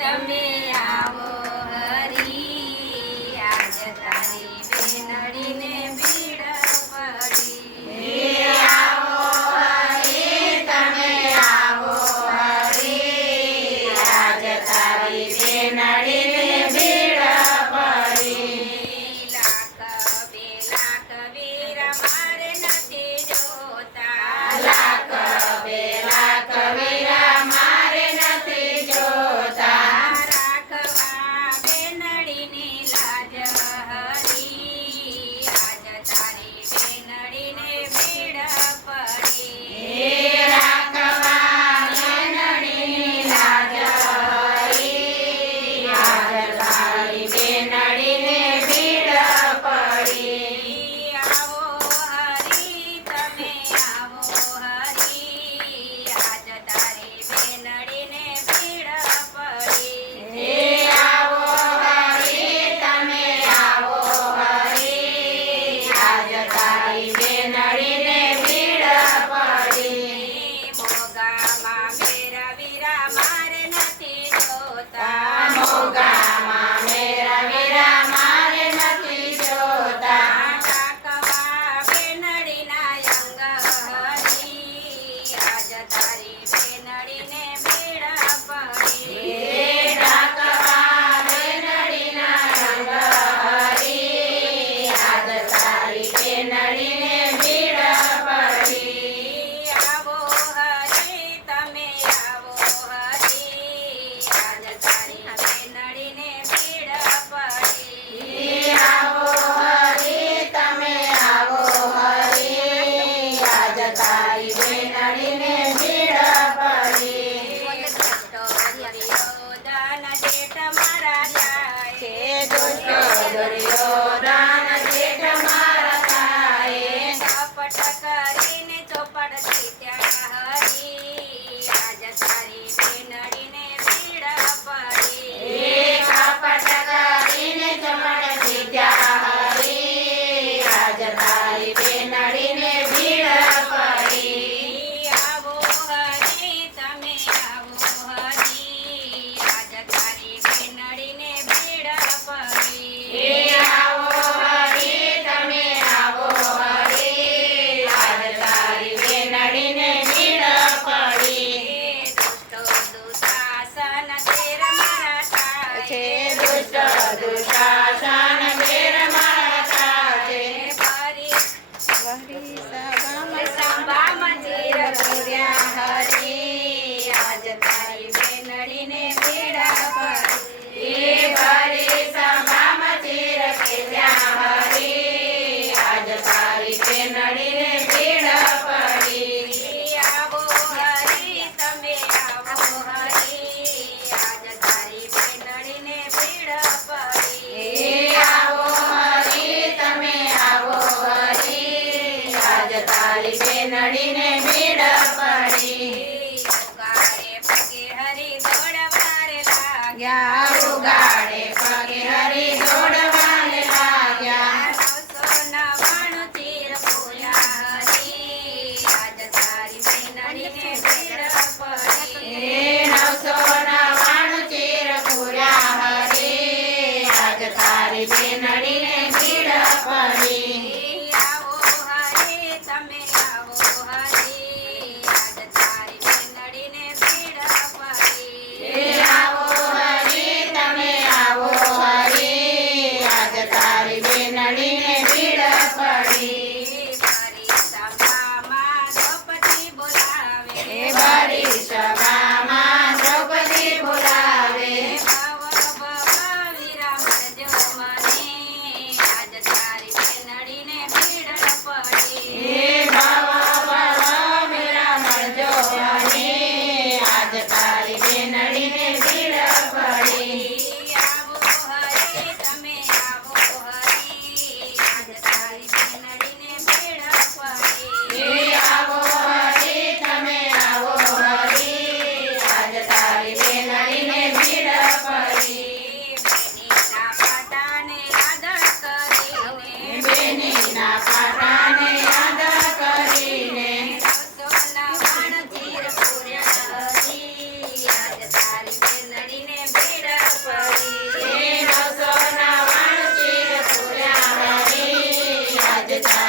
તમે આવો હરી, આજ તારી બેનડીને ભીડ પડી. આવો હરી, તમે આવો હરી, આજ તારી બેનડીને ભીડ પડી. લાખ બે લાખ વીર મારે નથી જોતા, લાખ બે લાખ વીરા મારે નથી જોતા. રાખવા બેનડીની લાજ હરી, આજ તારી બેનડીને ભીડ પડી. રાખવા બેનડીની લાજ હરી, આજ તારી બેનડીને ભીડ પડી. આવો હરી, તમે આવો હરી, આજ તારી બેનડીને ભીડ પડી. આવો હરી, તમે આવો હરી, આજ તારી બેનડીને ભીડ પડી. મોગામાં મેરા વીરા મારે નથી જોતા, મોગામાં મેરા વીરા મારે નથી જોતા. ટાકવા બેનડીના અંગ હરી, આજ તારી બેનડીને ભીડ પડી. રાખવા બેનડીના રંગ હરી, આજ તારી બેનડીને ભીડ પડી. આવો હરી, તમે આવો હરી, આજ તારી બેનડીને ભીડ પડી. આવો હરી, તમે આવો હરી, આજ તારી બેનડીને ભીડ પડી. દુર્યોધન જેઠ મારા થાય, દુષ્ટ દુર્યોધન જેઠ મારા થાય. કપટ કરીને ચોપડ જીત્યા હરી, આજ તારી બેનડીને ભીડ પડી. કપટ કરીને ચમટ જીત્યા હરી, આજ તારી બેનડીને ભીડ પડી. આવો હરી, તમે આવો હરી, આજ તારી બેનડીને ભીડ પડી. આવો હરી, તમે આવો હરી, આજ તારી બેનડીને ભીડ પડી. દુષ્ટ દુશાસન તેર મારા થાય, દુષ્ટ દુશાસન ઘેર મારા થાય. ફરી સભામાં ચીર પૂર્યા હરી, આજ તારી બેનડીને ભીડ પડી. ભરી સભામાં ચીર કેલ્યા હરી, આજ તારી બેનડીને ભીડ પડી. આવો હરી, તમે આવો હરી, આજ તારી બેનડીને ભીડ પડી. આવો હરી, તમે આવો હરી, આજ તારી બેનડીને ભીડ પડી. ઉગાડે પગે હરી દોડવારે લાગ્યા, ઉગાડે પગે હરી દોડવાને લાગ્યા. 999 ચીર પૂર્યા હરી, આજ તારી બેનડીને ભીડ પડી. 999 ચીર પૂર્યા હરી, આજ તારી બેનડીને ભીડ પડી. આવો હરી, તમે આવો હરી, આજ તારી બેનડીને ભીડ પડી. આવો હરી, તમે આવો જાય